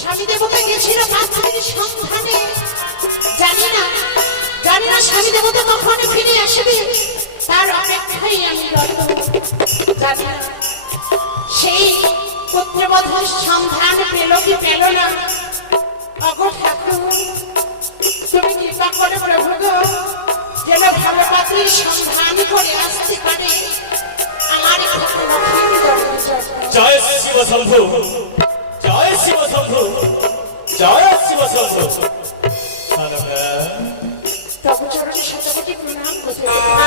স্বামী দেবতা গেছিল পাত্রের সন্ধানে। জানি না স্বামী দেবতা কখন ফিরে আসবে, তার অপেক্ষায় আমি রত। জানি না সেই পুত্রবধূর সন্ধান পেল কি পেল না। অগো ঠাকুর, তুমি কৃপা করে প্রভু গো, যেন ভালো পাত্রের সন্ধান করে আসতে পারে আমার জয় শিব শম্ভু, জয় শিব শম্ভু, জয় শিব শম্ভু।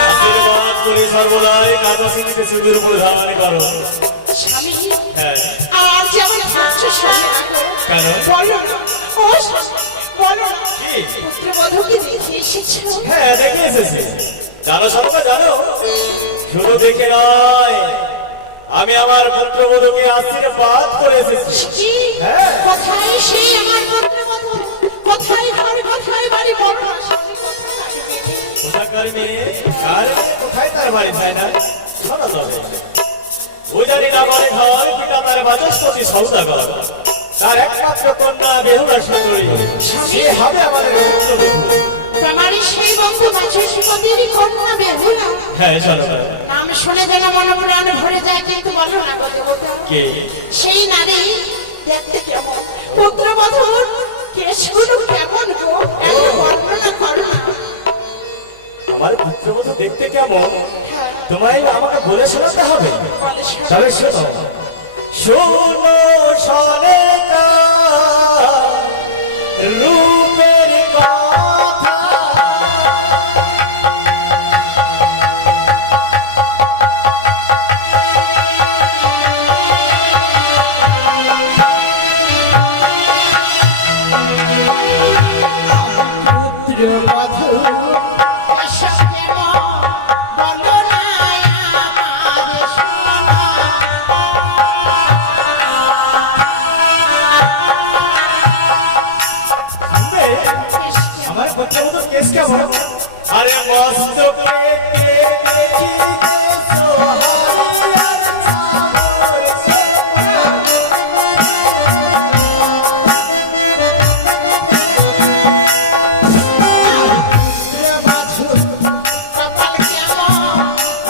আশীর্বাদ করে সর্বদাই কাদশিনীতে সুদূর প্রধান করো। স্বামী, হ্যাঁ, আর যেমন কেন বলো কি? পুত্রবধূকে দেখে এসেছো? হ্যাঁ, দেখে এসেছি। জানো সর্বদা জানো, শুধু দেখে নয়, আমি আমার পুত্রবধূকে আশীর্বাদ করে এসেছি। হ্যাঁ, কোথায় সেই আমার পুত্রবধূ? কোথায় ঘর, কোথায় বাড়ি? বলো না স্বামী, কোথাকার মেয়ে, আর কোথায় তার বাড়ি? তাই না, শোনো তবে ওই জানি না বলে ঘর, পিতা তার বাচস্পতি সৌদাগর, তার একমাত্র কন্যা বেহুলা সুন্দরী, সে হবে আমাদের পুত্রবধূ। তোমারই সেই বন্ধু বাচস্পতির কন্যা বেহুলা? হ্যাঁ, চলো। নাম শুনে যেন মনে প্রাণ ভরে যায়, কিন্তু বলো না গো দেবতা, কে সেই নারী দেখতে কেমন? পুত্রবধূর কেশগুলো কেমন গো? এত বর্ণনা করো না। আমার পুত্রবধূ দেখতে কেমন তোমায় আমাকে বলে শোনাতে হবে? তবে শোনো, শোনো সনেকা রূপের কথা, পুত্রবধূ আশা কেমন? বলো না আমারে শোনা। শুনবে? আমার পুত্রবধূর কেস কেমন? আরে মস্তকে দেখি যে সোহারি আর চাঁদর সোনা। পুত্রবধূ কপাল কেমন?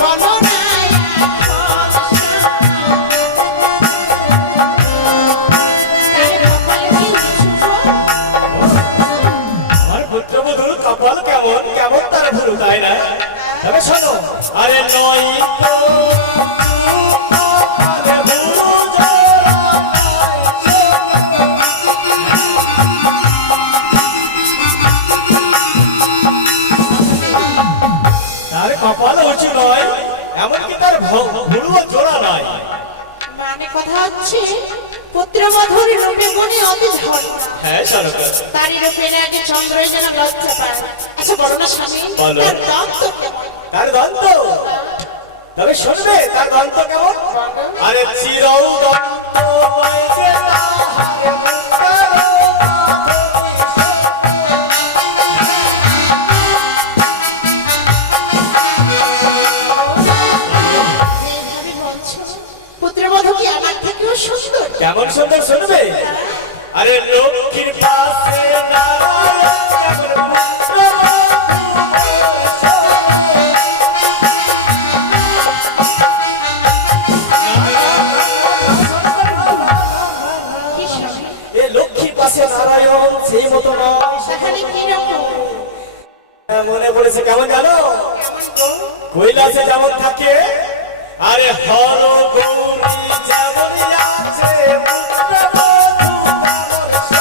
বলো না এখন শোনা। তার কপাল কি শুভ? আমার পুত্রবধূর কপাল কেমন, কেমন তারা ভুল, তাই না? তবে শোনো, আরে নয় তো কপালে ভুল তার কপাল উঁচু নয়, এমনকি তার ভুলুও জোড়া নাই। মানে কথা হচ্ছে পুত্রবধূর রূপে গুণে অতি ধর্ম, হ্যাঁ সরকার, তারই রূপের আগে চন্দ্রই যেন লজ্জা পায়। আচ্ছা বলো না স্বামী, বলো। তার দন্ত কেমন? তার দন্ত, তবে শুনবে তার দন্ত কেমন? আরে চিরৌ দন্ত মাইকে তাহারে মুক্তারো এইভাবে বলছো? পুত্রবধূ কি আমার থেকেও সুন্দর? কেমন সুন্দর শুনবে? আরে লক্ষ্মীর পাশে নারায়ণ কেমন কি স্বামী? এ লক্ষ্মীর পাশে নারায়ণ সেই মতো নয়। তাহলে কিরকম? মনে পড়েছে কেমন জানো? কেমন গো? কৈলাসে যেমন থাকে, আরে হর গৌরী যেমন আছে, পুত্রবধূ তেমন সখী।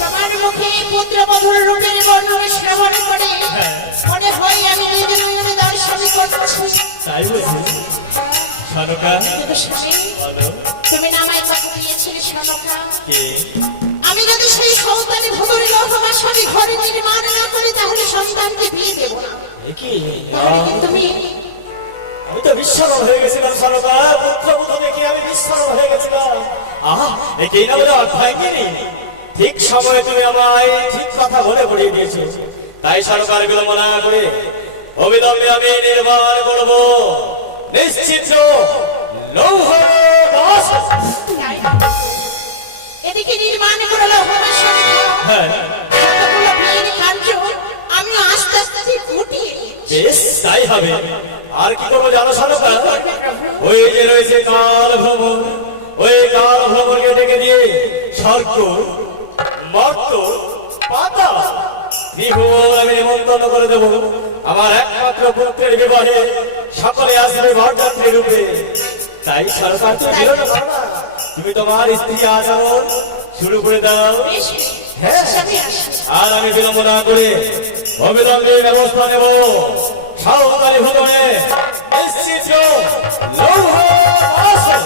তোমার মুখে পুত্রবধূর রূপের বর্ণনা শ্রবণ করে মনে হয় আমি নিজে নয়নে দর্শন করছি। তাই বুঝি? সনকা, কিন্তু স্বামী, বলো। তুমি না আমায় কথা দিয়েছিলে সনকা, কে? আমি যদি সেই সন্তানে ভূগোল লোহবাসনে ঘরে নির্মাণ না করি তাহলে সন্তানকে বিয়ে দেব না। এ কি? তাহলে কি তুমি? আমি তো বিস্মরণ হয়ে গেছিলাম সনকা, পুত্রবধূ দেখে আমি বিস্মরণ হয়ে গেছিলাম। আহা, একেই না বলে অর্থাঙ্গিনী। ঠিক সময়ে তুমি আমায় ঠিক কথা বলে পড়িয়ে দিয়েছো। তাই সরকার বিলম্ব না করে অবিলম্বে আমি নির্মাণ করবো নিশ্চিত লৌহ বাসন। তাই এদিকে নির্মাণ করলো আমার সাথে হ্যাঁ, কতগুলো বিয়ের কার্য আমি আস্তে আস্তে ঘটিয়ে নিচ্ছি। বেশ তাই হবে। আর কি করবো জানো সরকার? ওই যে রয়েছে কাল ভ্রমণ, ওই কাল ভ্রমণকে ডেকে দিয়ে স্বর্গ মর্ত পাতা ত্রিভুবন আমি নিমন্ত্রণ করে দেবো। আমার একমাত্র পুত্রের বিবাহে সকলে আসবে বরযাত্রী রূপে। তাই সরকার তো দিল না বাবা। তুমি তোমার স্ত্রী আচরণ শুরু করে দাও। বেশ হ্যাঁ। আমি আসি। আর আমি বিলম্ব না করে অবিলম্বে ব্যবস্থা নেব। সাঁওতালি ভুবনে নিশ্চিত লৌহ বাসন।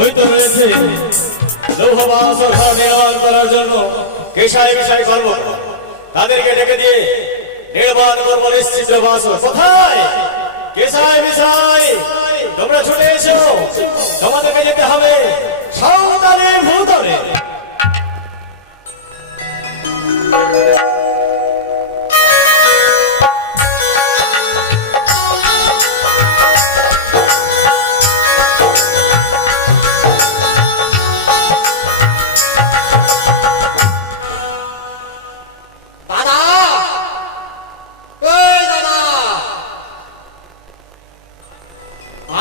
ওই তো রয়েছে লৌহ বাসন ঘর নির্মাণ করার জন্য কেশায় বিষয় করবো। তাদেরকে ডেকে দিয়ে নির্মাণ করবো নিশ্চিত বাসন। কোথায় কেশায় বিষয়? তোমরা ছুটে এসো, তোমাদেরকে যেতে হবে সাঁওতালির ভুবনে। দাদা, এই দাদা,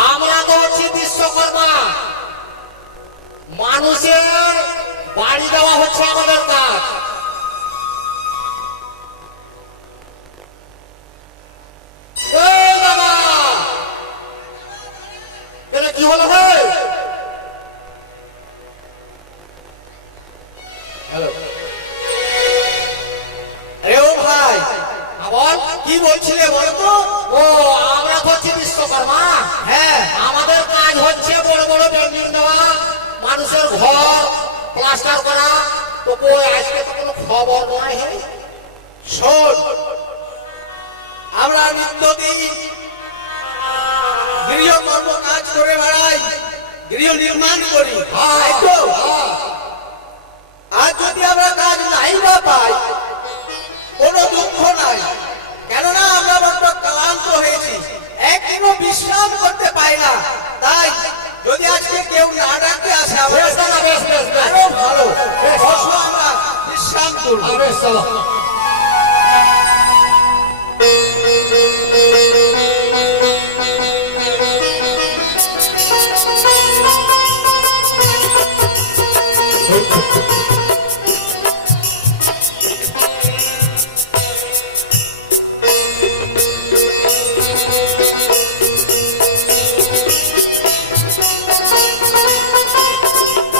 আমরা তো হচ্ছি বিশ্বকর্মা। মানুষের বাড়ি দেওয়া হচ্ছে আমাদের কাজ। এই দাদা, এটা কি হলো হে? হ্যালো, আরে ও ভাই, আবার কি বলছিলে বলো তো? ও আমরা তো হচ্ছে বিশ্বকর্মা। হ্যাঁ, আমাদের কাজ হচ্ছে বড় বড় বিল্ডিং দেওয়া, মানুষের ঘর প্লাস্টার করা। তো কই আজকে তো কোনো খবর নয়। হে শোন, আমরা নিত্যদিন গৃহকর্ম কাজ করে বেড়াই, গৃহ নির্মাণ করি। তাই তো? আর যদি আমরা কাজ নাই বা পাই, কোনো দুঃখ নাই, কেননা আমরা বড্ড ক্লান্ত হয়েছি, একদিনও বিশ্রাম করতে পাই না। তাই যদি আজকে কেউ না ডাকতে আসে আরো ভালো, বসো আমরা বিশ্রাম করবো।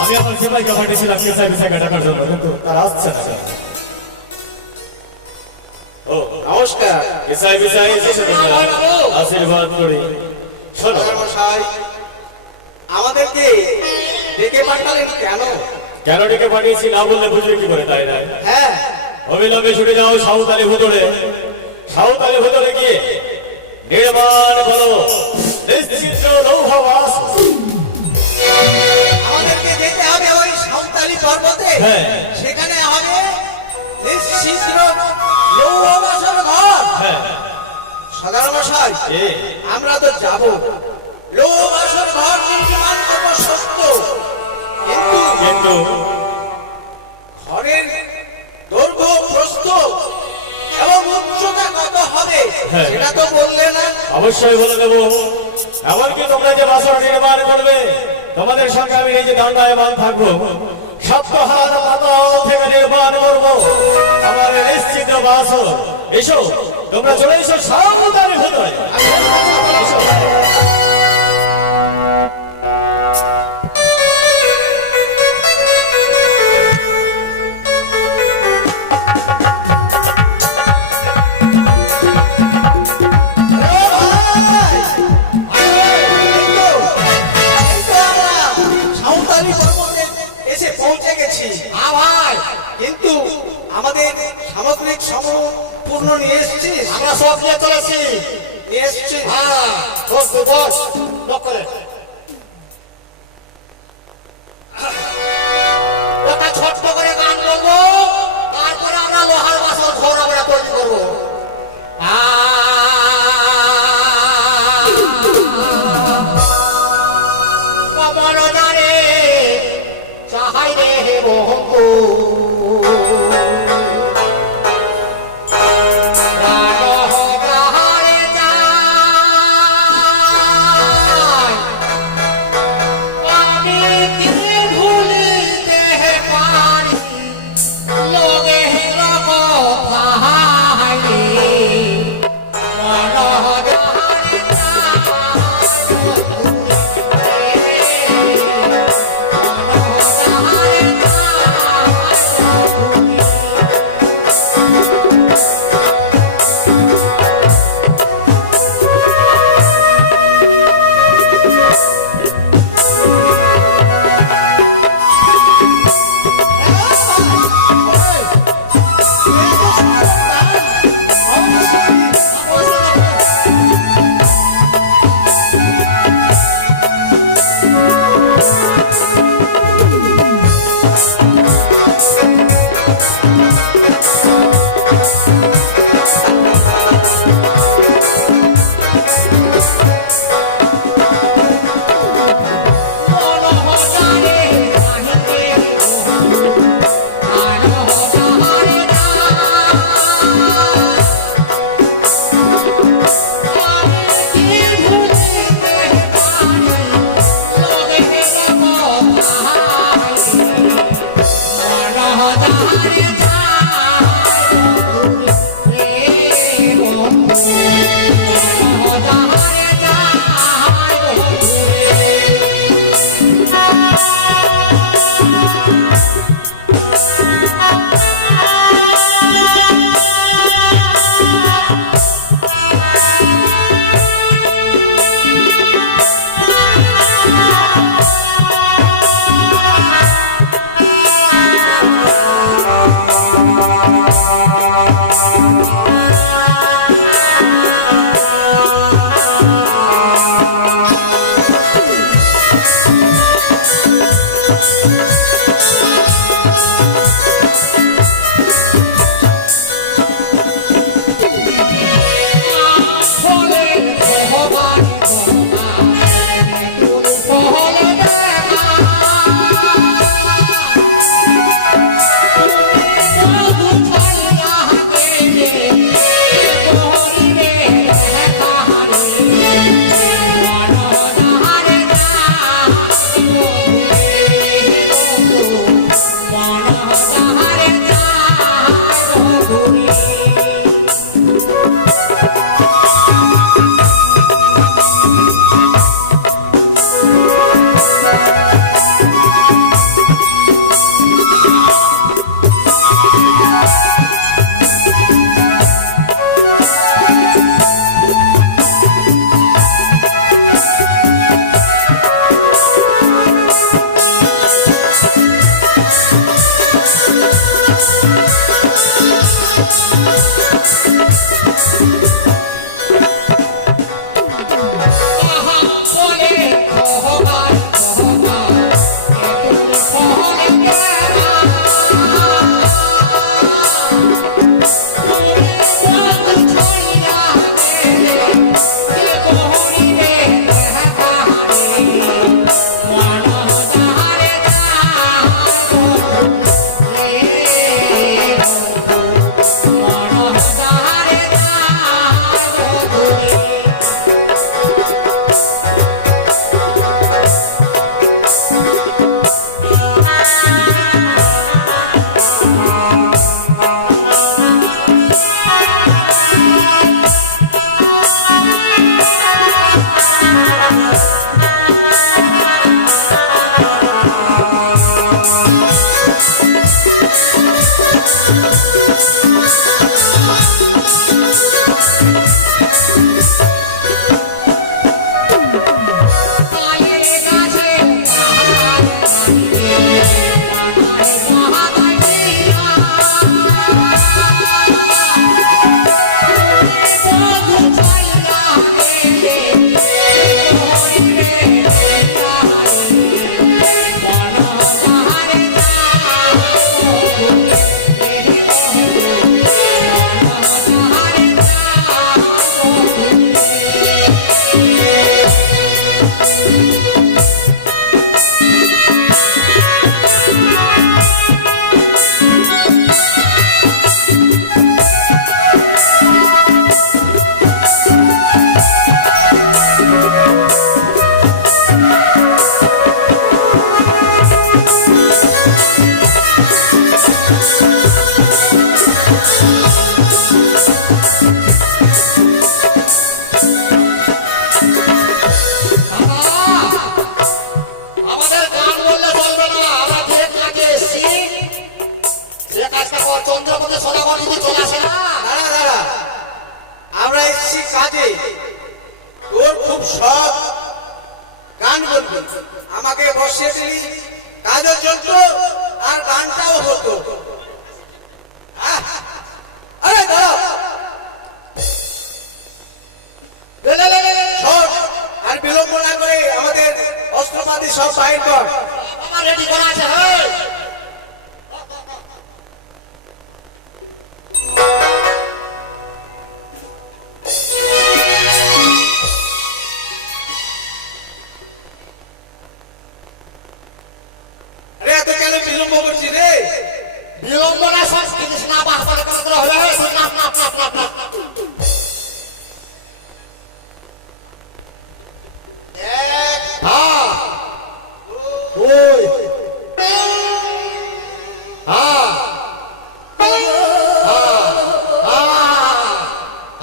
আমি আমার সেবাইকে পাঠিয়েছিলাম কেশায় বিষয় ডাকার জন্য, কিন্তু তারা আসছে না। ও নমস্কার কেশায় বিষয় এসেছে, তোমরা আশীর্বাদ করি। শোনো মশাই, আমাদেরকে ডেকে পাঠালেন কেন? কেন ডেকে পাঠিয়েছি না বললে বুঝবে কি করে? তাই না, হ্যাঁ, অবিলম্বে ছুটে যাও সাঁওতালি ভুতরে। সাঁওতালি ভুতরে গিয়ে নির্মাণ বলো নিশ্চিত লৌহ বাসন। আমাদেরকে যেতে হবে ওই সাঁওতালি পর্বতে। হ্যাঁ। সেখানে হবে নিশ্চিদ্র লৌহ বাসন ঘর। হ্যাঁ, সাধারণ মশাই, এ আমরা তো যাব, লৌহ বাসন ঘর নির্মাণ করবো সত্য, কিন্তু কিন্তু ঘরের দৈর্ঘ্য প্রস্থ এবং উচ্চতা কত হবে হ্যাঁ। সেটা তো বললে না। অবশ্যই বলে দেবো। এমনকি তোমরা যে বাসন নির্মাণ করবে, তোমাদের সঙ্গে আমি এই যে দণ্ডায়মান থাকবো। সপ্তাহাত পাতাল থেকে নির্মাণ করবো আমার নিশ্চিত বাসন। এসো, তোমরা চলে এসো সাঁওতালি ভুতরে। এসো। জিনিসপত্র নিয়ে এসেছিস? আমরা সব নিয়ে চলেছি। নিয়ে এসেছিস? হ্যাঁ, বস তুই বস, লক করে। একটা ছোট্ট করে গান বলবো, তারপরে আমরা লোহার বাসন ঘোর আমরা তৈরি করবো। কমল জানে চাহাই রে বন্ধু, এসছি কাজে, তোর খুব শখ গান বলবি, আমাকে বসিয়ে দিলি, কাজও চলতো আর গানটাও হতো। আহ! আরে দাঁড়া, শোন, আর বিলম্ব না করে আমাদের অস্ত্রপাতি সব বাইর কর। আমার রেডি করা আছে। হ্যাঁ আরে এত কেন বিলম্ব করছি রে? বিলম্ব না সব জিনিস না বাহাবার করে হবে। না না না না না এক, হ্যাঁ ওই হ্যাঁ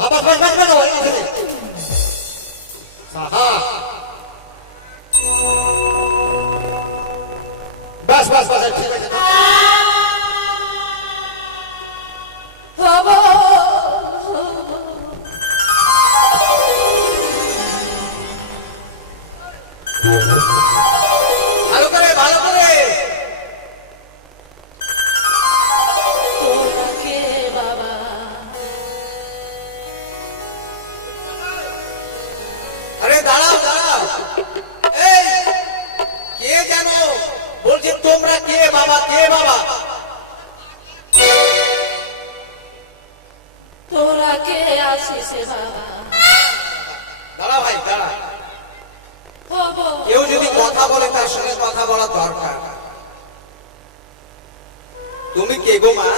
আবার বাস বাস বাস ওই আছে হ্যাঁ বাস বাস বাস ঠিক আছে। ভালো করে ভালো করে। তোরা কে বাবা? আরে দাঁড়াও দাঁড়াও, এই কে যেন বলছে, তোমরা কে বাবা, কে বাবা? তোরা কে আছিস বাবা? দাঁড়া ভাই দাঁড়া, বাবা, কেউ যদি কথা বলে তার সঙ্গে কথা বলা দরকার। তুমি কে গো মা?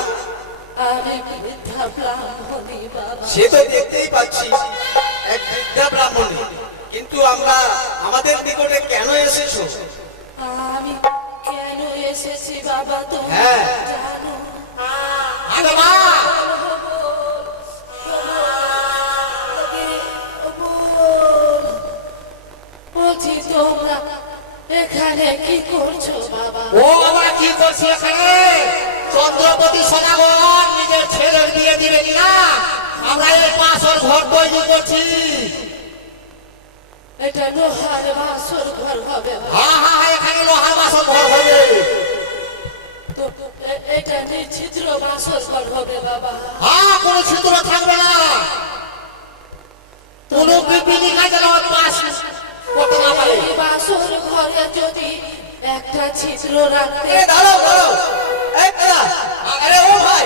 আমি বৃদ্ধা ব্রাহ্মণী বাবা। সে তো দেখতেই পাচ্ছি এক বৃদ্ধা ব্রাহ্মণী, কিন্তু আমরা আমাদের নিকটে কেন এসেছো? আমি কেন এসেছি বাবা তুমি হ্যাঁ। জানো? আরে মা বলছি তোমরা এখানে কি করছো বাবা? ও আমরা কি করছি এখানে? চন্দ্রপতি সনাগর নিজের ছেলের বিয়ে দিবে কিনা আমরা এই পাঁচর ঘর তৈরি করছি। এটা লোহার বাসর ঘর হবে বাবা। হ্যাঁ হ্যাঁ হ্যাঁ, এখানে লোহার বাসর ঘর হবে। তো এটা নিশ্চিত্র বাসর ঘর হবে বাবা। হ্যাঁ কোনো ছিদ্র থাকবে না, কোনো বিপিনি কাজে পাশ করতে না পারে। এই বাসর ঘরে যদি একটা ছিদ্র রাখতে আরে দাঁড়াও দাঁড়াও, এই দাঁড়া। আরে ও ভাই,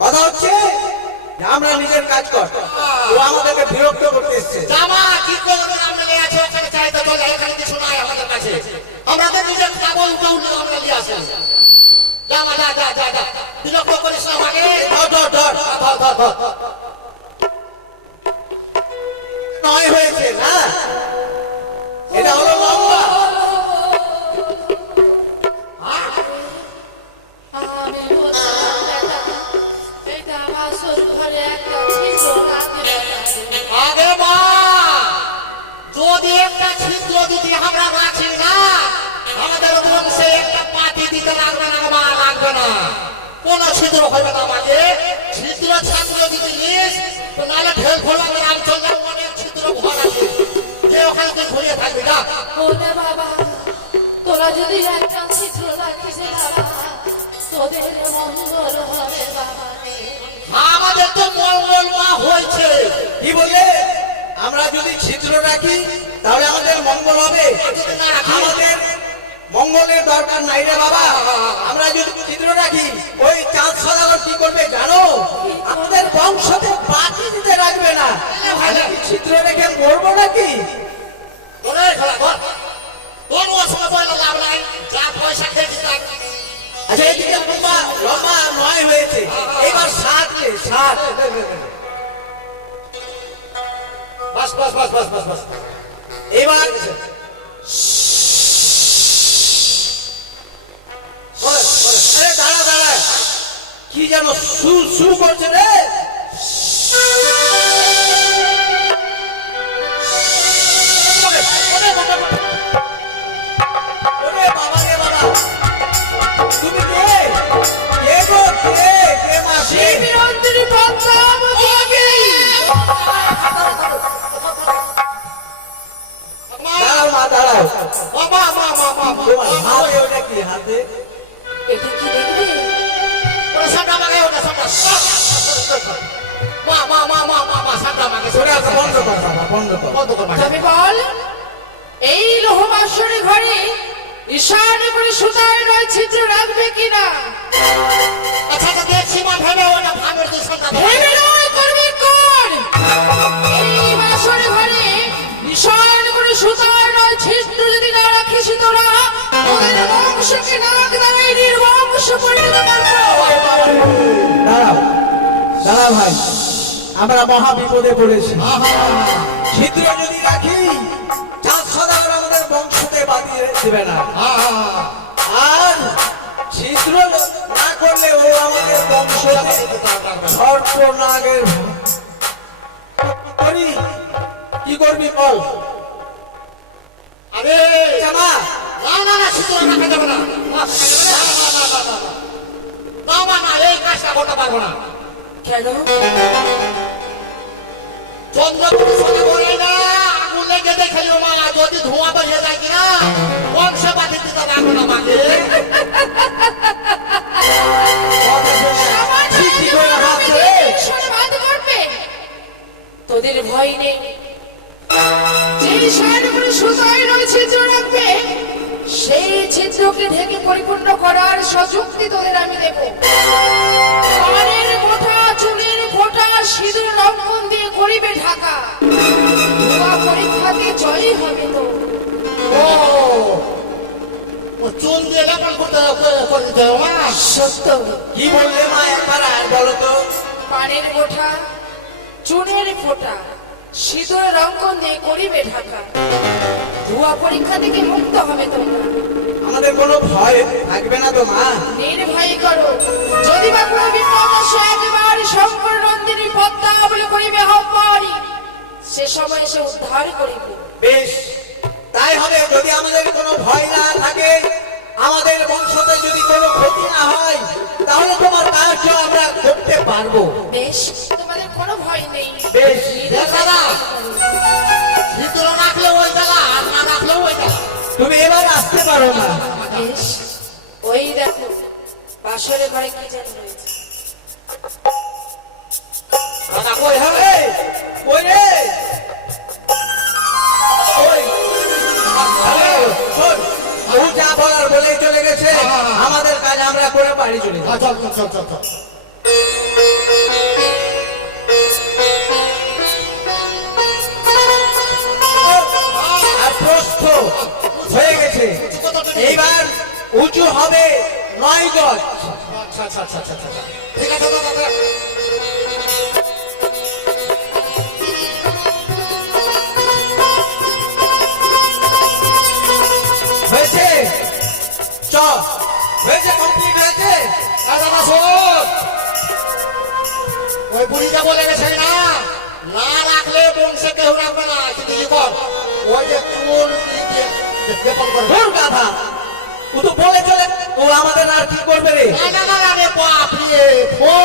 কথা হচ্ছে যে আমরা নিজের কাজ কর, ও আমাদেরকে বিরক্ত করতে এসছে। জামা কি করবে আমরা নিয়ে আছে ওখানে চাইতে চলে, এখানে কিছু নাই আমাদের কাছে। আমাদের নিজের কাগজ উঠে আমরা নিয়ে আসেন। জামা যা যা যা যা, বিরক্ত করিস না আমাকে। ধর ধর ধর, ধর ধর ধর। নয় হয়েছে না, এটা হলো লম্বা। আমি বলছিলাম এটা বাসর ঘরে একটা ছিদ্র রাখতে আগে মা যদি একটা ছিদ্র দিদি আমরা রাখি না, আমাদের বংশে একটা পাতি দিতে লাগবে না মা, লাগবে না, কোনো ছিদ্র হবে না। আমাকে ছিদ্র ছাত্র দিদি নিস তো নাহলে ঢেল খোলা গ্রাম চলে অনেক ছিদ্র ঘর আছে, যে ওখানে তুই ঘুরিয়ে থাকবি না। বলে বাবা তোরা যদি একটা ছিদ্র রাখিস বাবা তোদের মঙ্গল হবে বাবা রে। আমাদের তো মঙ্গল মা হয়েছে। কি বলে? আমরা যদি ছিদ্র রাখি তাহলে আমাদের মঙ্গল হবে? যদি না রাখি? আমাদের মঙ্গলের দরকার নাই রে বাবা। আমরা যদি ছিদ্র রাখি, ওই চাঁদ সদাগর কি করবে জানো? আমাদের বংশতে বাকি দিতে রাখবে না। আমি কি ছিদ্র রেখে মরবো নাকি? ওরে খেলা কর, তোর ওসবে বলে লাভ নাই, যা পয়সা খেয়েছিস তাই। আচ্ছা এদিকে লম্বা লম্বা নয় হয়েছে, এবার 7 রে 7। বাস বাস বাস বাস বাস বাস। এবার আরে দাঁড়া দাঁড়া, কি যেন সু সু করছে রে। ওরে বাবা রে বাবা, তুমি কে? কে গো কে? কে মাসি? শিবরন্ত্রী পদ্মাবতী হাতে এটা কি দেখবে? ওটা সামনে আমাকে ওটা সামনে মা মা মা মা মা মা সামনে আমাকে ওটা বন্ধ কর বাবা, বন্ধ কর। বন্ধ কর মা। তবে বল, এই লোহবাসরে ঘরে ঈশানে করে সুতায় নয় ছিদ্র রাখবে কিনা? আচ্ছা আচ্ছা দেখছি মা ভেবে ওটা ভাঙের তুই সামনে ভেবে নয়, করবে কর। এই বাসরে ঘরে ঈশানে করে সুতায় নয় ছিদ্র যদি না রাখিস তোরা, তোদের বংশকে নাক দাঁড়াই নির্বংশ পরিণত করবো। দাঁড়াও দাঁড়া ভাই, আমরা মহা বিপদে পড়েছি। ছিদ্র যদি রাখি চাঁদ সদাগর আমাদের বংশতে বাদিয়ে দেবে না, আর ছিদ্র না করলে ও আমাদের বংশতে সর্বনাগের করি। কি করবি বল? আরে জামা না না না শুধু রাখা যাবে না না না না এই কাজটা করতে পারবো না। কেন? চন্দ্রপুর সঙ্গে বলে না আগুন লেগে দেখাইও মা, যদি ধোঁয়া বেরিয়ে যায় কিনা বংশ বাদি দিতে রাখবো না মাকে। ঠিক করে হাত ধরে ঈশ্বরে বাদ করবে? তোদের ভয় নেই। যে শাড়ি করে সুতায় নয় ছিদ্র রাখবে, সেই ছিদ্রকে ঢেকে পরিপূর্ণ করার সুযুক্তি তোদের আমি দেব। কানের ফোঁটা, চুলের ফোঁটা সিঁদুর লঙ্ঘন দিয়ে করিবে ঢাকা। ধোয়া পরীক্ষাতে জয়ই হবে তো। ও ও চুন দিয়ে লেপন করতে করে দিতে হবে মা। সত্য। কি বললে মা একবার আর বলো তো? কানের ফোঁটা, চুনের ফোঁটা সিঁদুর লঙ্ঘন দিয়ে করিবে ঢাকা। ধোয়া পরীক্ষা থেকে মুক্ত হবে তোমরা। আমাদের কোনো ভয় থাকবে না তো মা? নির্ভয় করো। যদি বা কোনো বিপ্লবশে একবার শঙ্কর নন্দিনী পদ্মা বলে করিবে হবারি, সে সময় সে উদ্ধার করিবে। বেশ, তাই হবে। যদি আমাদের কোনো ভয় না থাকে, আমাদের বংশতে যদি কোনো ক্ষতি না হয়, তাহলে তোমার কার্য আমরা করতে পারবো। বেশ, তোমাদের কোনো ভয় নেই। বেশ, দেখ দাদা ভিতরে রাখলে ওই দাদা আর না রাখলেও ওই দাদা। তুমি এবার আসতে পারো না। বেশ, ওই দেখো বাসরে ঘরে কি যেন রয়েছে। দাদা ওই কই হবে, ওই রে, ওই। হ্যালো, শোন, ও যা বলার বলেই চলে গেছে। আমাদের কাজ আমরা করে বাড়ি চলে যাবো। চল চল চল চল চল। আর প্রস্থ হয়ে গেছে। এইবার উঁচু হবে 9 গজ। আচ্ছা আচ্ছা আচ্ছা আচ্ছা আচ্ছা। ঠিক আছে দাদা দাদা। হয়েছে? চ হয়েছে, কমপ্লিট হয়েছে। দাদা শোন, ওই বুড়িটা বলে গেছে না না রাখলে বংশে কেউ রাখবে না। কিন্তু কি কর ওই যে চুল দিয়ে বেপন করে। ওর গাধা, ও তো বলে চলে, ও আমাদের আর কি করবে রে? না না না না রে বাপ রে ও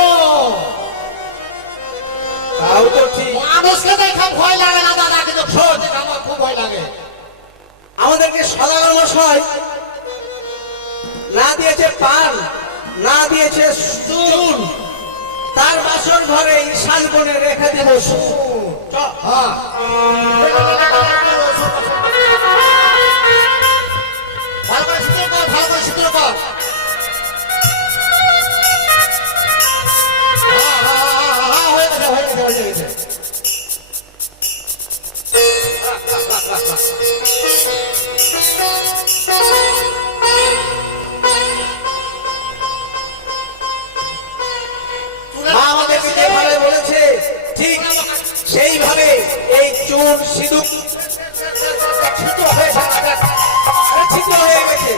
তাও তো ঠিক। মানুষকে দেখে ভয় লাগে না দাদা, কিন্তু শোন আমার খুব ভয় লাগে। আমাদেরকে সদাগর মশাই না দিয়েছে পান, না দিয়েছে চুন, তার বাসর ঘরে ঈশান কোণে রেখে দেব সুর। চ। হ্যাঁ ভালো করে সূত্র কর, ভালো করে সূত্র কর। হয়ে গেছে হয়ে গেছে হয়ে গেছে। মা আমাদেরকে যেভাবে বলেছে ঠিক সেইভাবে এই চুন সিঁদুর ছিদ্র হয়ে গেছে। ছিদ্র হয়ে গেছে,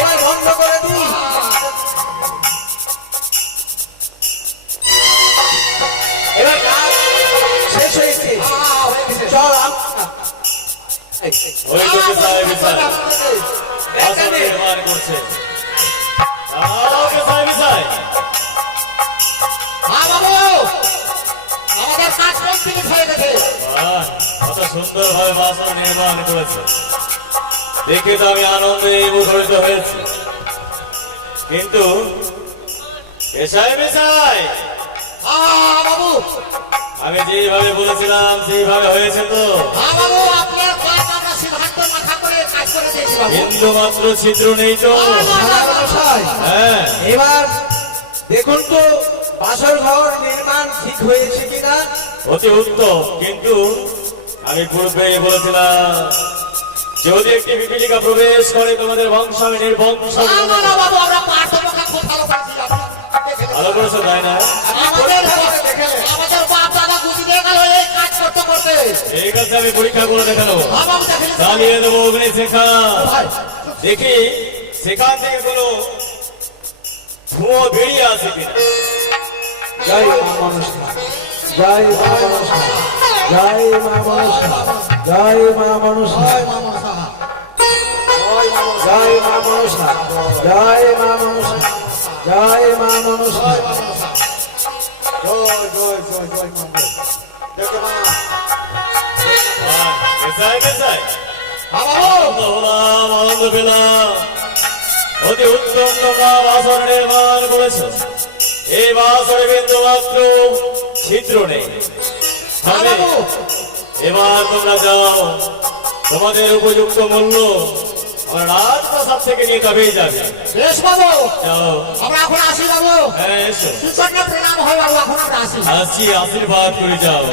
এবার বন্ধ করে দিই। এবার কাজ শেষ হয়েছে। চল ওই তো বিছায় বিছায় বাসন নির্মাণ করছে। যাও বিছায় বিছায়। হ্যাঁ বাবু আমাদের কাজ কমপ্লিট হয়ে গেছে। বাহ, কত সুন্দরভাবে বাসন নির্মাণ করেছে। দেখে তো আমি আনন্দে মুখরিত হয়েছি। কিন্তু পেশায় পেশায় বাবু আমি যেভাবে বলেছিলাম সেইভাবে হয়েছে তো? বাবু আপনার কাজ আমরা সিদ্ধান্ত মাথা করে কাজ করে দিয়েছি বাবু। বিন্দু মাত্র ছিদ্র নেই তো? মশাই, হ্যাঁ, এবার দেখুন তো বাসর ঘর নির্মাণ ঠিক হয়েছে কিনা। অতি উত্তম। কিন্তু আমি পূর্বে বলেছিলাম যদি একটি বিপীড়িকা প্রবেশ করে তোমাদের বংশ আমি নির্বংশ করে দেব। না বাবু আমরা পাঠ্যক্রমটা খুব ভালো পাচ্ছি ভালো করেছো তাই না? আমাদের বাপ দাদা গুছি দিয়ে গেল এই কাজ করতে করতে। ঠিক আছে, আমি পরীক্ষা করে দেখানো, বাবু দেখে নিন। চালিয়ে দেবো অগ্নি শেখা। ভাই, দেখি সেখান থেকে কোনো ধুঁয়ো বেরিয়ে আসে কিনা। জয় মা মনসা, জয় মা মনসা, জয় মা মনসা, জয় মা মনসা, জয় মা মনসা, জয় মা মনসা, জয় মা মনসা। জয় জয় জয় জয় মা মনসা। দেখো মা, পেশায় পেশায় বাবু আনন্দ হলাম, আনন্দ পেলাম। অতি উত্তম তোমরা বাসর নির্মাণ করেছ। এই বাসরে বিন্দু মাত্র ছিদ্র নেই। তবে বাবু এবার তোমরা যাও, তোমাদের উপযুক্ত মূল্য আমার রাজপ্রাসাদ থেকে নিয়ে তবেই যাবে। বেশ বাবু যাও, আমরা এখন আসি বাবু। হ্যাঁ এসো। সুচন্দ্র প্রণাম হয় বাবু, এখন আমরা আসি। আসছি, আশীর্বাদ করে যাও।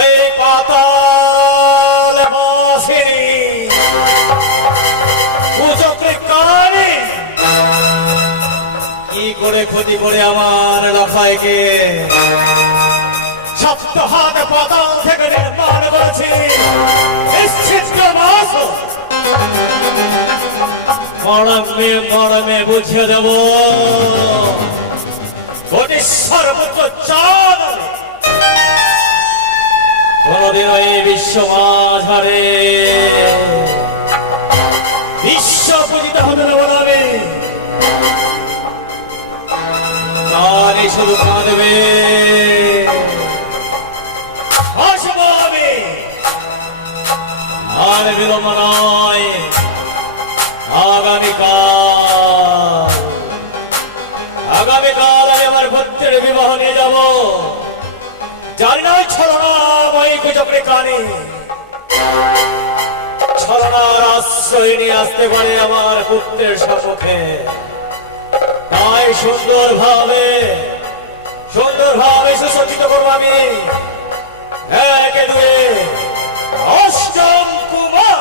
ওই পাতাল বাসিনী কুচক্রে কানে কি করে ক্ষতি করে আমার লাফাইকে সপ্তাহাত পাতাল থেকে নির্মাণ করেছি নিশ্চিত মাস মরমে মরমে বুঝিয়ে দেব কোটি সর্বোচ্চ চাঁদ কোনদিন এই বিশ্ব মাঝারে বিশ্ব পূজিত হতে দেব না আমি। তারই শুধু কাঁদবে হাসবো আমি। আর বিলম্ব নয়, আগামীকাল আমি আমার পুত্রের বিবাহ নিয়ে যাব। জানি না ছলনাময়ী কুচক্রে কানে ছলনার আশ্রয় নিয়ে আসতে পারে আমার পুত্রের সম্মুখে। তাই সুন্দরভাবে সুসজ্জিত করবো আমি একে দুয়ে অষ্টম কুমার।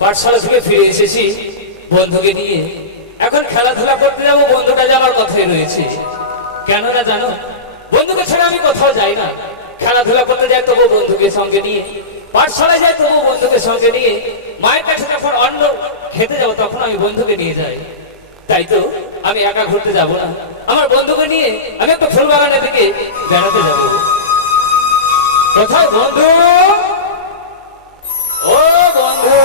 পাঠশালা থেকে ফিরে এসেছি বন্ধুকে নিয়ে। এখন খেলাধুলা করতে যাবো, বন্ধুটা যাওয়ার কথাই রয়েছে। কেননা জানো, বন্ধুকে ছেড়ে আমি কোথাও যাই না। খেলাধুলা করতে যাই তবু বন্ধুকে সঙ্গে নিয়ে, পাঠশালায় যাই তবু বন্ধুকে সঙ্গে নিয়ে, মায়ের কাছে যখন অন্ন খেতে যাবো তখন আমি বন্ধুকে নিয়ে যাই। তাই তো আমি একা ঘুরতে যাব না, আমার বন্ধুকে নিয়ে আমি একটু ফুল বাগানের দিকে বেড়াতে যাব। কোথায় বন্ধু? ও বন্ধু,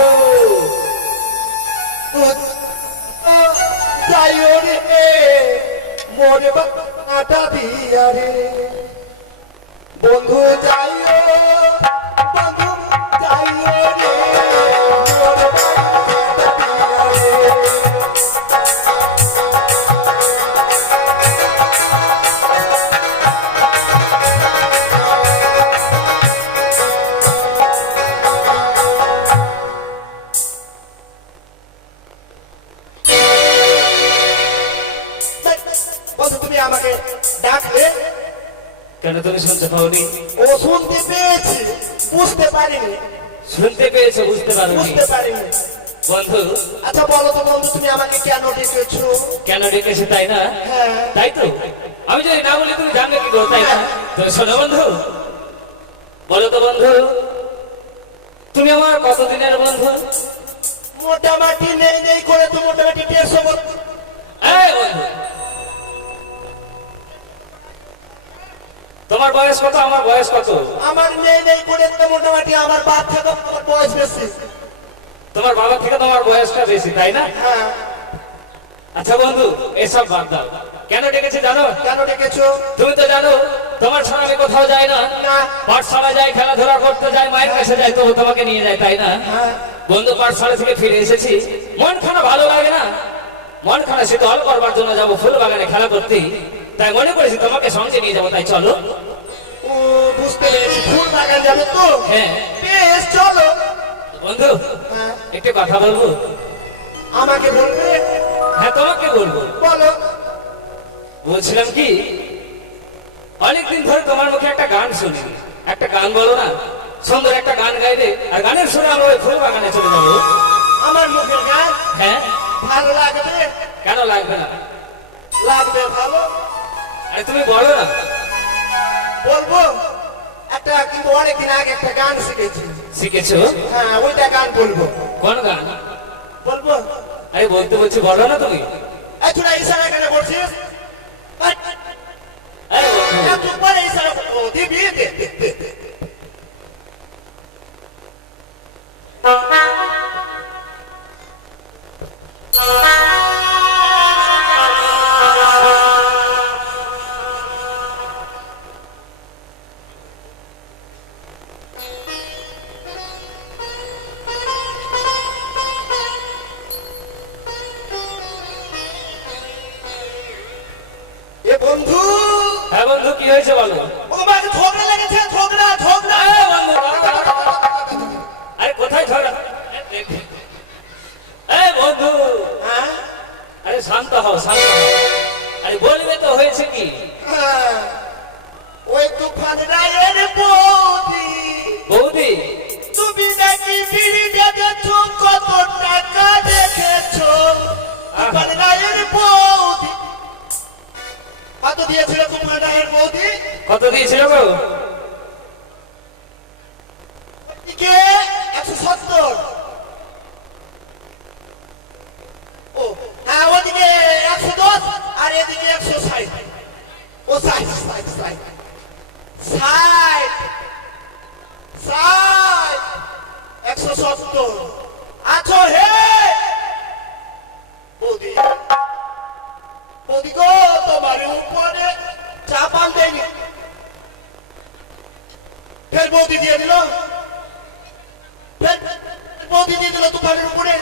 যাইও রে মোরে বাটা দিয়া রে বন্ধু, যাইও বন্ধু, যাইও রে মোরে বাটা দিয়া রে। বন্ধু তুমি আমাকে ডাকলে? কেন তুমি শুনতে পাওনি? ও শুনতে পেয়েছি, বুঝতে পারিনি, শুনতে পেয়েছো, বুঝতে পারোনি? বুঝতে পারিনি। বন্ধু আচ্ছা বলো তো বন্ধু, তুমি আমাকে কেন ডেকেছো? কেন ডেকেছে তাই না? হ্যাঁ। তাই তো আমি যদি না বলি তুমি জানবে কি করো, তাই না? তো শোনো বন্ধু, বলো তো বন্ধু, তুমি আমার কতদিনের বন্ধু? মোটামুটি নেই করে তো মোটামুটি 150 বছর। এই বন্ধু, তোমার বয়স বয়স কত আমার বয়স কত আমার নেই করে তো মোটামুটি আমার বাপ থেকে আমার বয়স বেশি। তোমার বাবা থেকে তোমার বয়সটা বেশি তাই না হ্যাঁ। আচ্ছা বন্ধু এসব বাদ দাও কেন ডেকেছে জানো কেন ডেকেছো? তুমি তো জানো তোমার সঙ্গে আমি কোথাও যাই না না। পাঠশালা যাই খেলাধুলা করতে যাই মায়ের কাছে যাই তবু তোমাকে নিয়ে যাই তাই না হ্যাঁ। বন্ধু পাঠশালা থেকে ফিরে এসেছি মন খানা ভালো লাগে না মন খানা শীতল করবার জন্য যাবো ফুল বাগানে খেলা করতে তাই মনে করেছি তোমাকে সঙ্গে নিয়ে যাবো তাই চলো ও বুঝতে পেরেছি, ফুল বাগান যাবে তো? হ্যাঁ বেশ চলো। বন্ধু হ্যাঁ। একটু কথা বলবো আমাকে বলবে? হ্যাঁ তোমাকে বলবো বলো। বলছিলাম কি অনেকদিন ধরে তোমার মুখে একটা গান শুনি একটা গান বলো না সুন্দর একটা গান গাইলে আর গানের সুরে আমরা ওই ফুল বাগানে চলে যাবো আমার মুখের গান হ্যাঁ ভালো লাগবে? কেন লাগবে না লাগবে ভালো। আরে তুমি বলো না বলবো। একটা কিন্তু অনেকদিন আগে একটা গান শিখেছি। শিখেছো হ্যাঁ, ওইটা গান বলবো। কোন গান বলবো? আরে বলতে বলছি বলো না তুমি এই তোরা ইশারা কেন করছিস? আরে বন্ধু, একটু পরে ইশারা করবো, দিবি? দে, দে, দে, দে। এ বন্ধু, হ্যাঁ বন্ধু কি হয়েছে বলো ও মাঝে ঝগড়া লেগেছে, ঝগড়া ঝগড়া। আরে বন্ধু, আরে কোথায় ঝগড়া এই বন্ধু হ্যাঁ? আরে শান্ত হও শান্ত হও আরে বলবে তো হয়েছে কি হ্যাঁ, ওই তুফান রায়ের বৌদি, বৌদি তুমি নাকি বিড়ি দেখেছো, কত টাকা দেখেছো? তুফান রায়ের বৌদি কত দিয়েছিল? তুফান রায়ের বৌদি কত দিয়েছিল গো এদিকে 170। ও হ্যাঁ, ওদিকে 110 আর এদিকে 160। ও 60 170। আছো হে বৌদি, বৌদি গো, তোমার উপরে চাপান দেয়নি, ফের বৌদি দিয়ে দিল, ফের বৌদি দিয়ে দিল তুফানের উপরে।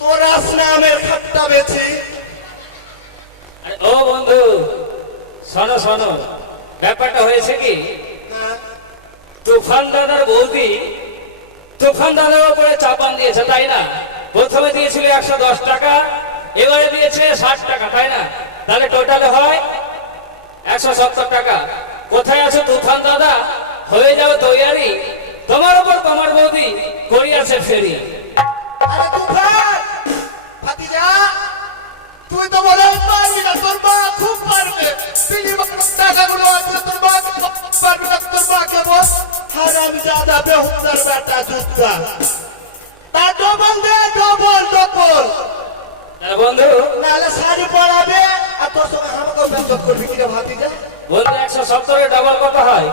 তোর আসনামের খাট্টা বেছি। আরে ও বন্ধু শোনো শোনো ব্যাপারটা হয়েছে কি তুফান দাদার বৌদি তুফান দাদার উপরে চাপান দিয়েছে তাই না প্রথমে দিয়েছিল 110 টাকা এবারে দিয়েছে 60 টাকা তাই না তাহলে টোটালে হয় 170 টাকা কোথায় আছো তুফান দাদা হয়ে যাবে তৈয়ারি তোমার উপর তোমার বৌদি করিয়াছে ফেরি আরে তুফান ভাতিজা, তুই তো বলে পারবি না, তোর মা খুব পারবে। টাকাগুলো আছে তোর মা পারবি না, তোর মাকে বল হারামজাদা বেহুদার বেটা জুতা, তার ডবল দে, ডবল ডবল, তাহলে বন্ধু নাহলে শাড়ি পরাবে আর তোর সঙ্গে আমাকেও ব্যবসা করবি কিরে ভাতিজা? বন্ধু 170 ডাবল কত হয়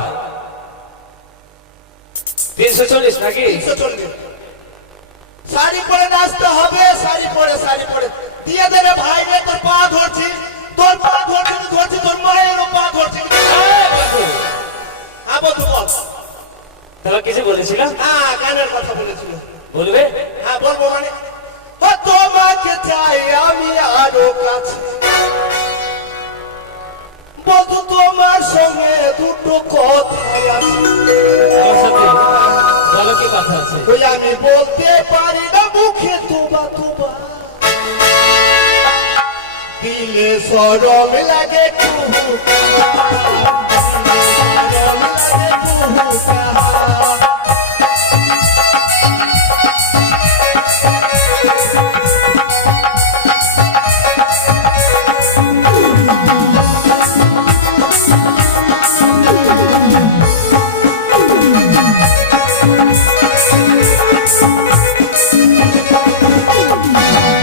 340 নাকি 140। শাড়ি পরে নাচতে হবে, শাড়ি পরে দিয়ে দেবে ভাই রে, তোর পা ধরছি, তোর পা ধরছি, তোর মায়েরও পা ধরছি। এই বন্ধু, হ্যাঁ বন্ধু বল। তোমার কিছু বলেছিলাম হ্যাঁ, গানের কথা বলেছিল। বলবে হ্যাঁ বলবো মানে, ও তোমাকে চাই আমি আরো কাছে, বন্ধু তোমার সঙ্গে দুটো কথা আছে, আমার সাথে বলো কি কথা আছে ওই আমি বলতে পারি না মুখে তোবা তোবা, দিলে সরম লাগে কুহু, সরম লাগে কুহু।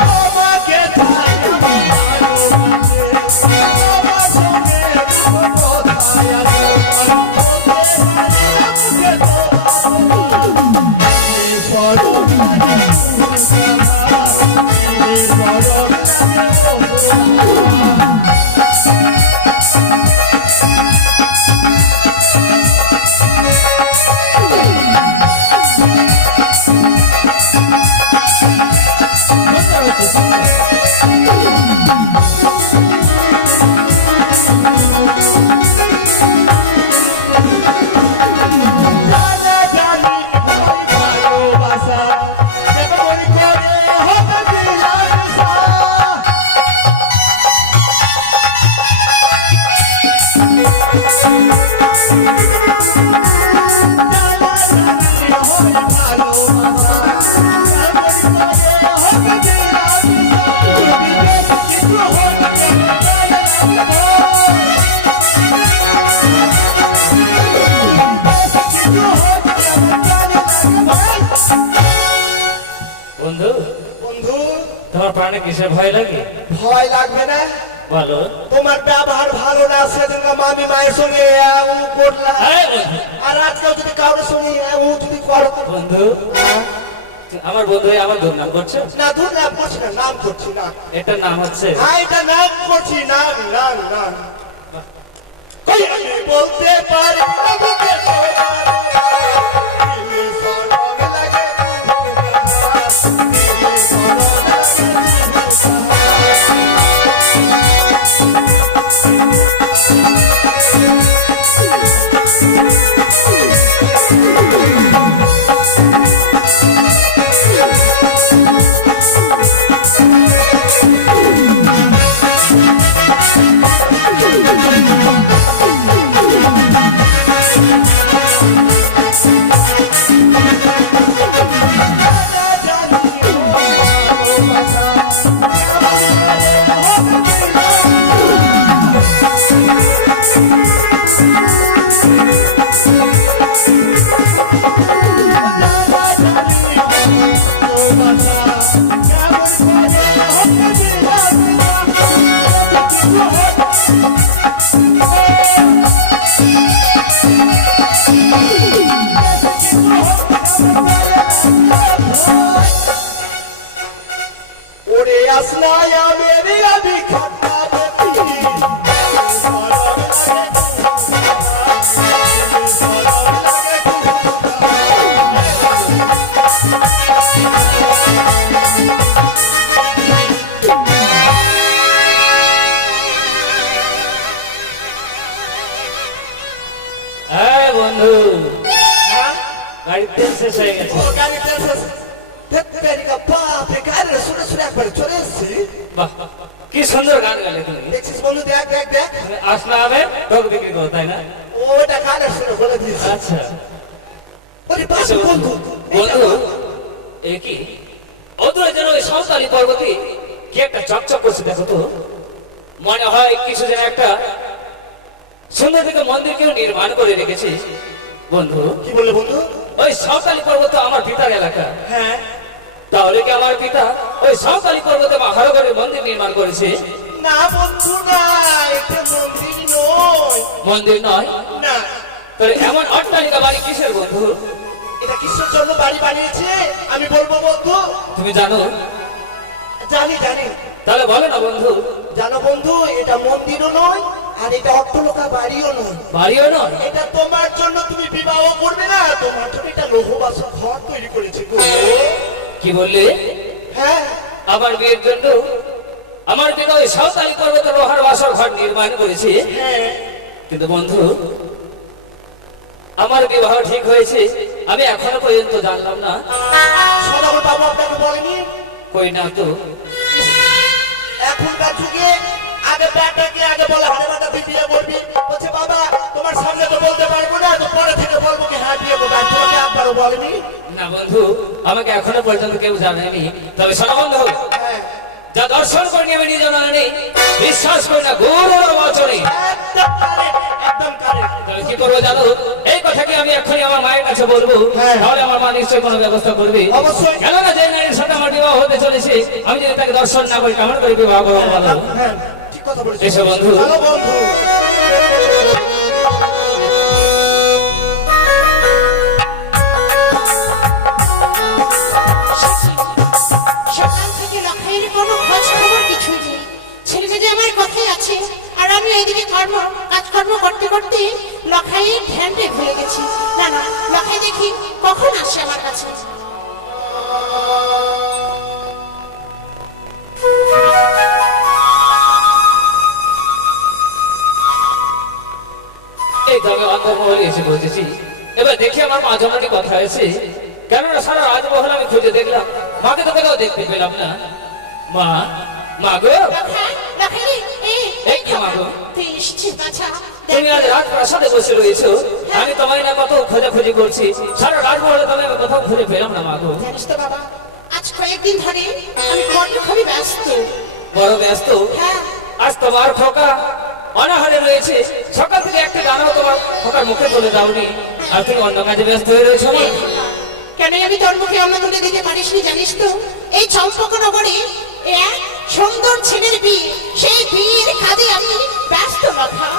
তোমাকে চাই আমি আরো বন্ধু, বন্ধু তোমার প্রাণে কিসের ভয় লাগে? ভয় লাগবে না, বলো। তোমার ব্যবহার ভালো না, সেদিন মামি মায়ের সঙ্গে এমন করলা, এই বন্ধু, আর আজকাল যদি কারোর সঙ্গে এমন যদি করো, বন্ধু, আমার বন্ধু আমার দুর্নাম করছে। না ধর নাম করছি না, নাম করছি না, এটার নাম হচ্ছে হ্যাঁ এটা নাম করছি, নাম নাম নাম কই আমি বলতে পারি না, বুকে ভয় লাগে, দিলে সরম লাগে, দিলে সরম ওরে আসনায়া মেরে আবি খাতা দেখি এই বন্ধু, গাড়ির তেল শেষ হয়ে গেছে। ও গাড়িটা তেরিকা বাপরে গাড়িটা শুনে শুনে একবারে চলে এসেছি। বাহ, কি সুন্দর গান গালে তুমি। দেখছিস বন্ধু, দেখ দেখ দেখ, আসলে হবে ঢোক বিক্রি করো, তাই না? ওটা গাড়ি শুনে বলে দিয়েছি। আচ্ছা ওরে বাসু বন্ধু, বন্ধু, এ কি অদূরে যেন ওই সাঁওতালি পর্বতে কি একটা চকচক করছে, দেখো তো। মনে হয় কিছু যেন একটা সুন্দর থেকে মন্দির কেউ নির্মাণ করে রেখেছে। বন্ধু, কি বললে বন্ধু? ওই সাঁওতালি পর্বত আমার পিতার এলাকা। হ্যাঁ, তাহলে কি আমার পিতা ওই সাঁওতালি পর্বতে ভালো করে মন্দির নির্মাণ করেছে? না বন্ধু না, এটা মন্দির নয়। মন্দির নয়? না, তাহলে এমন অট্টালিকা বাড়ি কিসের বন্ধু? এটা কিসের জন্য বাড়ি বানিয়েছে আমি বলবো বন্ধু? তুমি জানো? জানি জানি। তাহলে বলো না বন্ধু। জানো বন্ধু, এটা মন্দিরও নয় আর এটা অট্টালিকা বাড়িও নয়। বাড়িও নয়? এটা তোমার জন্য, তুমি বিবাহ করবে না, তোমার জন্য এটা লৌহবাসর ঘর তৈরি করেছে গো। কি বললে? হ্যাঁ, আমার বিয়ের জন্য আমার পিতা ওই সাঁওতালি পর্বতে লোহার বাসর ঘর নির্মাণ করেছে। হ্যাঁ, কিন্তু বন্ধু, আমার বিবাহ ঠিক হয়েছে আমি এখনো পর্যন্ত জানলাম না। সদাগর বাবু আপনাকে বলেনি? কই না তো। এখনকার যুগে আগে ব্যাটাকে আগে বলে হারে বাটা বিয়ে করবি, বলছে বাবা তোমার সামনে তো বলতে পারবো না, তো পরে থেকে বলবো কি হ্যাঁ বিয়ে করবো। তোমাকে একবারও বলেনি? না বন্ধু, আমাকে এখনো পর্যন্ত কেউ জানায়নি। তবে শোনো বন্ধু, হ্যাঁ, যা দর্শন করিনি আমি নিজ জানি, বিশ্বাস করি না গৌরব বচনে। একদম correct, একদম correct। তাহলে কি করবো জানো? এই কথা কি আমি এখনই আমার মায়ের কাছে বলবো? হ্যাঁ। তাহলে আমার মা নিশ্চয়ই কোনো ব্যবস্থা করবে। অবশ্যই। কেননা যে নারীর সাথে আমার বিবাহ হতে চলেছে, আমি যদি তাকে দর্শন না করি কেমন করে বিবাহ করবো বলো? হ্যাঁ, ঠিক কথা বলেছো। এসো বন্ধু। চলো বন্ধু। কাজকর্ম করতে করতে লখাই ধ্যানটা ভুলে গেছি। না না, লখাই দেখি কখন আসে আমার কাছে। এই তো আমি অন্তর্মহলে এসে বসেছি। এবার দেখি আমার মা জমানি কথা আছে, কেননা সারা রাজমহল আমি খুঁজে দেখলাম, মাকে তো কোথাও দেখতে পেলাম না। মা, মা গো, লখাই, লখাই রে, এই কি মা গো? তুই এসেছিস বাছা। তুমি আজ রাত প্রাসাদে বসে রয়েছো, আমি তোমায় না কত খোঁজাখুঁজি করছি, সারা রাজমহলে তুমি আমি কোথাও খুঁজে পেলাম না মা গো। জানিস তো বাবা, আজ কয়েকদিন ধরে আমি বড্ড খুবই ব্যস্ত। বড় ব্যস্ত? হ্যাঁ, আজ তোমার খোকা অনাহারে রয়েছে, সকাল থেকে একটা গানও তোমার খোকার মুখে তুলে দাওনি, আর তুমি অন্য কাজে ব্যস্ত হয়ে রয়েছো না। কেন আমি তোর মুখে অন্ন তুলে দিতে পারিসনি জানিস তো? এই চম্পকনগরে এক সুন্দর ছেলের বিয়ে, সেই বিয়ের কাজে আমি ব্যস্ত লখা।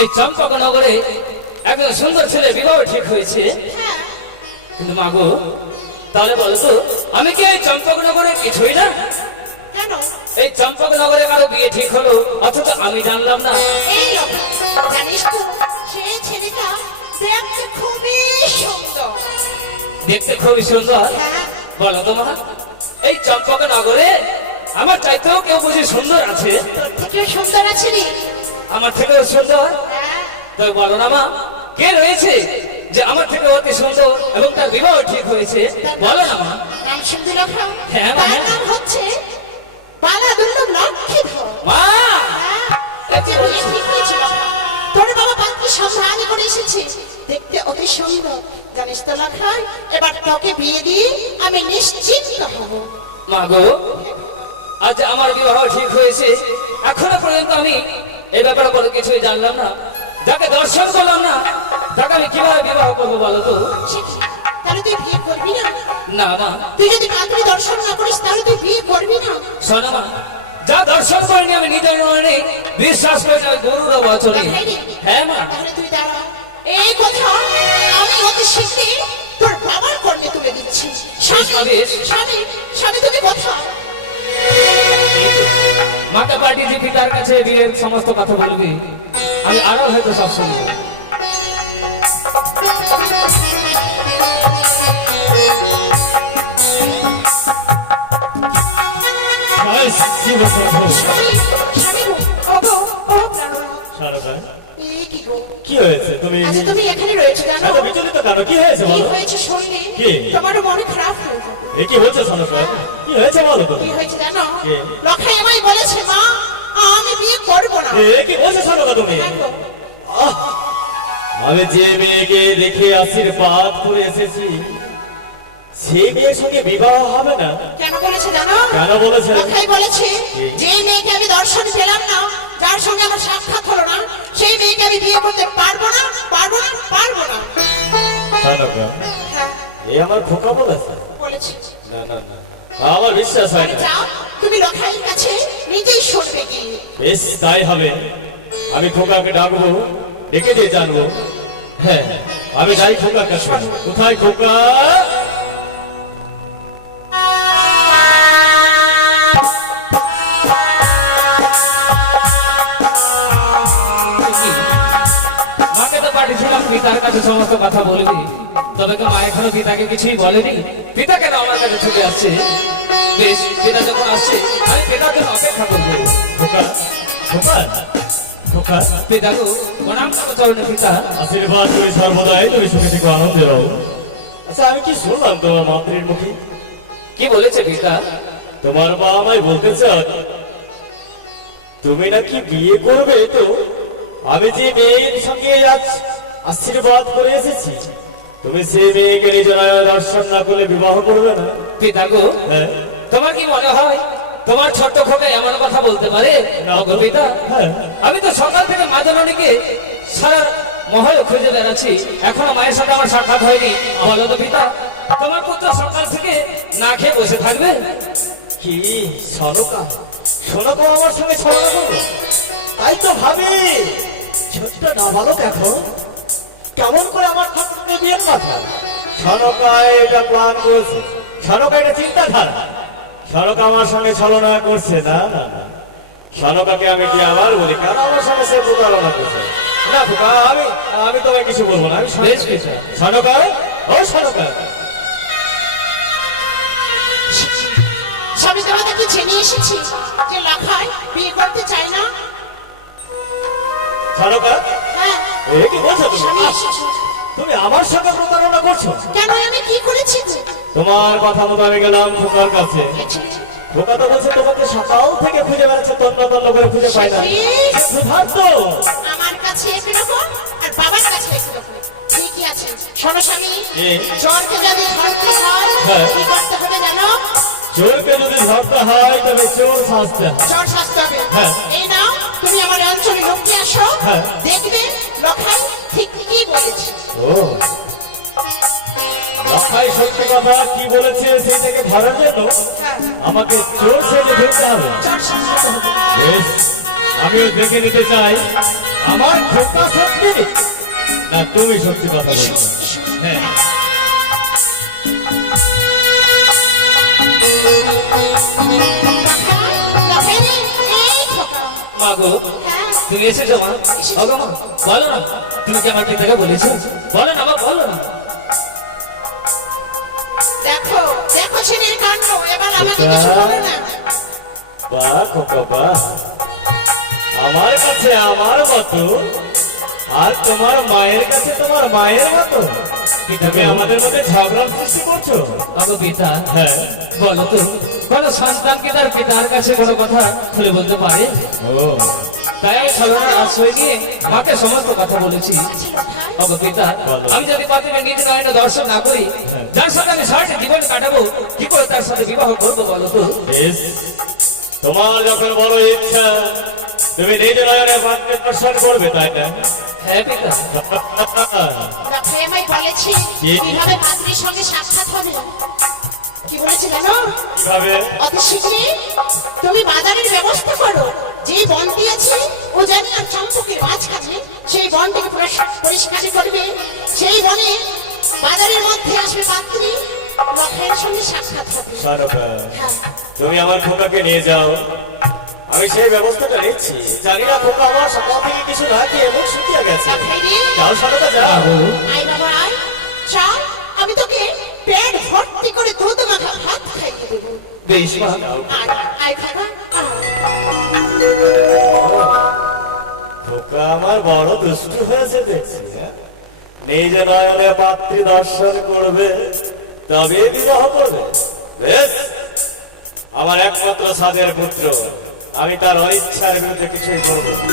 এই চম্পকনগরে একজন সুন্দর ছেলে বিবাহ ঠিক হয়েছে, হ্যাঁ, কিন্তু মাগো তাহলে বলো তো, আমি কি এই চম্পকনগরে কিছুই না? কেন? এই চম্পকনগরে কারো বিয়ে ঠিক হলো, অথচ আমি জানলাম না। এই লখা, জানিস তো সেই ছেলেটা দেখতে খুবই সুন্দর। দেখতে খুবই সুন্দর? হ্যাঁ, বলো তো মা, এই চম্পকনগরে আমার চাইতেও কেউ বুঝি সুন্দর আছে? তোর থেকেও সুন্দর আছে রে। আমার থেকেও সুন্দর? হ্যাঁ, তো বলো না মা, কে রয়েছে যে আমার থেকে অতি সুন্দর এবং তার বিবাহ ঠিক হয়েছে? বলো না মা। নাম শুনবি লখা? হ্যাঁ, মা, তার হ্যাঁ। নাম হচ্ছে বালাদুল্লভ লক্ষ্মীধর। মা, তোর বাবা পাত্রী সন্ধান করে এসেছে, দেখতে অতি সুন্দর জানিস তো লখাই। এবার তোকে বিয়ে দিয়ে আমি নিশ্চিন্ত হব। মা গো, আজ আমার বিবাহ ঠিক হয়েছে, এখনো পর্যন্ত আমি এই ব্যাপারে কোনো কিছুই জানলাম না, যাকে দর্শন করলাম না, তাকে আমি কিভাবে বিবাহ করবো বলো তো? সে কি? তাহলে তুই বিয়ে করবি না? না মা, তুই যদি পাত্রী দর্শন না করিস তাহলে তুই বিয়ে করবি না? শোনো মা, যা দর্শন করিনি আমি নিজের মনে বিশ্বাস করি আমি গরুর বচনে। লখাই রে, হ্যাঁ মা, তাহলে তুই দাঁড়া, এই কথা আমি অতি শীঘ্রই তোর বাবার কর্মে তুলে দিচ্ছি। স্বামী, স্বামী, স্বামী তুমি কোথায়? মাকে পাঠিয়েছি পিতার কাছে বিয়ের সমস্ত কথা বলবি, আমি আরো হয়তো সব শুনবো। স্বামী, স্বামী গো, ওগো, ও প্রাণনাথ, সারদা, এই কি গো? কি হয়েছে? তুমি আচ্ছা তুমি এখানে রয়েছো জানো? এত বিচলিত কেন? কি হয়েছে কি বলো? হয়েছে শুনলে কি? তোমারও মনে খারাপ হয়ে যাবে। এ কি হচ্ছে সারদা? কি হয়েছে বলো তো? কি হয়েছে জানো? কি? লখাই আমায় বলেছে মা আমি বিয়ে করবো না। এ কি বলছো সারদা তুমি? হ্যাঁ গো, আহ! আমি যে মেয়েকে দেখে আশীর্বাদ করে এসেছি, সেই মেয়ের সঙ্গে বিবাহ হবে না? কেন বলেছে জানো? কেন বলেছে? লখাই বলেছে কি? যে মেয়েকে আমি দর্শন পেলাম না, যার সঙ্গে আমার সাক্ষাৎ হলো না, সেই মেয়েকে আমি বিয়ে করতে পারবো না, পারবো না, পারবো না। সারদা, হ্যাঁ, এ আমার খোকা বলেছে? বলেছে। না না না, আমার বিশ্বাস হয় তুমি না। যাও, তুমি লখাইয়ের কাছে নিজেই শুনবে কি। বেশ তাই হবে, আমি খোকাকে ডাকবো, ডেকে দিয়ে জানবো। হ্যাঁ, আমি যাই খোকার কাছে। কোথায় খোকা? মাকে তো পাঠিয়েছিলাম পিতার কাছে সমস্ত কথা বলবি, তবে তো মা এখনো পিতাকে কিছুই বলেনি। পিতা কেন আমার কাছে ছুটে আসছে? বেশ, পিতা যখন আসছে আমি পিতার জন্য অপেক্ষা করবো। খোকা, খোকা, খোকা, পিতা গো, প্রণাম করো চরণে পিতা। আশীর্বাদ করে সর্বদাই তুমি সুখে থেকে আনন্দে রও। আচ্ছা, আমি কি শুনলাম তোমার মাতৃর মুখে? কি বলেছে পিতা? তোমার মা আমায় বলতে চান তুমি নাকি বিয়ে করবে। তো আমি যে মেয়ের সঙ্গে আজ আশীর্বাদ করে এসেছি, তুমি সেই মেয়েকে নিজের দর্শন না করলে বিবাহ করবে না? পিতা গো, হ্যাঁ, তোমার কি মনে হয় তোমার ছোট্ট খোকা এমন কথা বলতে পারে? না তো। ওগো পিতা, হ্যাঁ। আমি তো সকাল থেকে মা জননীকে সারা মহলে খুঁজে বেড়াচ্ছি, এখনো মায়ের সাথে আমার সাক্ষাৎ হয়নি। বলো তো পিতা, তোমার পুত্র সকাল থেকে না খেয়ে বসে থাকবে? কি সনকা, সনকা আমার সঙ্গে ছলনা করবে? তাই তো ভাবি, ছোট্ট নাবালক এখন কেমন করে আমার ঠাকুরকে বিয়ের কথা। সনকা এটা প্ল্যান করছে, সনকা এটা চিন্তাধারা। সনকা আমার সঙ্গে ছলনা করছে না, না না, সনকাকে আমি কি আবার বলি কেন আমার সঙ্গে সে প্রতারণা করছে না খোকা আমি তোমায় কিছু বলবো না আমি বেশ কিছু সনকা ও সনকা স্বামী দেবতাকে জেনে এসেছি যে লখাই বিয়ে করতে চায় না। সনকা হ্যাঁ, এ কি বলছো স্বামী এসেছে। তুমি আমার সঙ্গে প্রতারণা করছো কেন আমি কি করেছি গো? তোমার কথা মতো আমি গেলাম খোকার কাছে এ ছেলে, খোকা তো বলছে তোমাকে সকাল থেকে খুঁজে বেড়াচ্ছে তন্ন তন্ন করে খুঁজে পাই না ক্ষুধার্ত আমার কাছে একরকম আর বাবার কাছে একরকম। ঠিকই আছে। শোনো স্বামী, কি? চোরকে যদি ধরতে হয় হ্যাঁ। কি করতে হবে জানো? চোরকে যদি ধরতে হয় তবে চোর শাস্তে হয় চোর শাস্তি হবে। হ্যাঁ। এই নাও, তুমি আমার অঞ্চলে লোককে আসো, হ্যাঁ। দেখবে লখাই ঠিক কি বলেছে। ও লখাই সত্যি কথা কি বলেছে সেইটাকে ধরার জন্য হ্যাঁ, আমাকে চোর সেজে ধরতে হবে চোর শাস্তি হবে। বেশ আমিও দেখে নিতে চাই আমার খোকা সত্যি না তুমি সত্যি কথা এসো, বলছো এসো। হ্যাঁ লখাই, লখাই রে, এই খোকা। মা গো হ্যাঁ, তুমি এসেছো মা ওগো মা বলো না তুমি কি আমার পিতাকে বলেছো বলো না মা বলো না দেখো দেখো ছেলের কাণ্ড, এবার আমাকে কিছু বলো না। বাহ খোকা বাহ আমার কাছে আমার মতো আর তোমার মায়ের কাছে তোমার মায়ের মতো তুমি আমাদের মধ্যে ঝগড়ার সৃষ্টি করছো ওগো পিতা হ্যাঁ বলো তো কোনো সন্তানকে তার পিতার কাছে কোনো কথা খুলে বলতে পারে ও তাই আমি ছলনার আশ্রয় দিয়ে মাকে সমস্ত কথা বলেছি আচ্ছা, লখাই, ওগো পিতা আমি যদি প্রতিদিন নিজের নয়নে দর্শন না করি যার সাথে আমি সারাটা জীবন কাটাবো কি করে তার সাথে বিবাহ করবো বলো তো বেশ তোমার যখন বড় ইচ্ছা তুমি নিজে নয়নে পাত্রে দর্শন করবে তাই না হ্যাঁ পিতা লখাই আমায় বলেছে কি? কিভাবে পাত্রীর সঙ্গে সাক্ষাৎ হবে। কি বলেছে জানো? কিভাবে অতি শীঘ্রই তুমি বাজারের ব্যবস্থা করো। যে বন দিয়েছে ও জানি আর চম্পকের মাঝখানে সেই বনটিকে পরিষ্কার করবে। সেই বনে বাজারের মধ্যে আসবে পাত্রী, লখাইয়ের সঙ্গে সাক্ষাৎ হবে। সনকা হ্যাঁ, তুমি আমার খোকাকে নিয়ে যাও আমি সেই ব্যবস্থাটা নিচ্ছি জানি না খোকা আমার সকাল থেকে কিছু না খেয়ে মুখ শুকিয়ে গেছে লখাই রে, যাও সনকা যাও আয় বাবা আয়, চল আমি তোকে পেট ভর্তি করে দুধ মাখা ভাত খাইয়ে দেবো। বেশ মা আয় আয় খাবা, আয়। খোকা আমার বড় দুষ্টু হয়েছে দেখছি হ্যাঁ? নিজে নয়নে পাত্রী দর্শন করবে তবে বিবাহ করবে বেশ আমার একমাত্র সাদের পুত্র আমি তার অনিচ্ছার বিরুদ্ধে কিছুই করব না।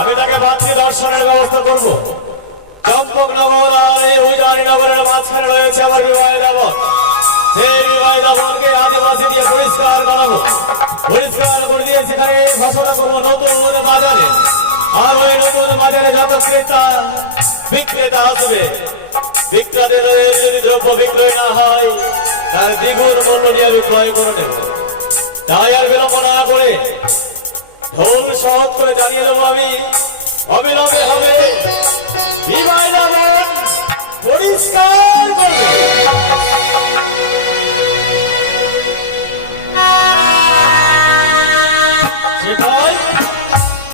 আমি তাকে পাত্রী দর্শনের ব্যবস্থা করব চম্পক নগর আর এই উজানি নগরের মাঝখানে রয়েছে আমার বিবাহের আবদ সেই বিবাহিত বোনকে আদিবাসী দিয়ে পরিষ্কার করাবো পরিষ্কার করে দিয়ে সেখানে ফসলা করবো নতুন বাজারে আর ওই নতুন বাজারে যত ক্রেতা বিক্রেতা আসবে বিক্রেতাদের যদি দ্রব্য বিক্রয় না হয় তার দ্বিগুণ মূল্য নিয়ে আমি ক্রয় করে নেব তাই আর বিলম্ব না করে ঢোল সহজ করে জানিয়ে দেবো আমি অবিলম্বে হবে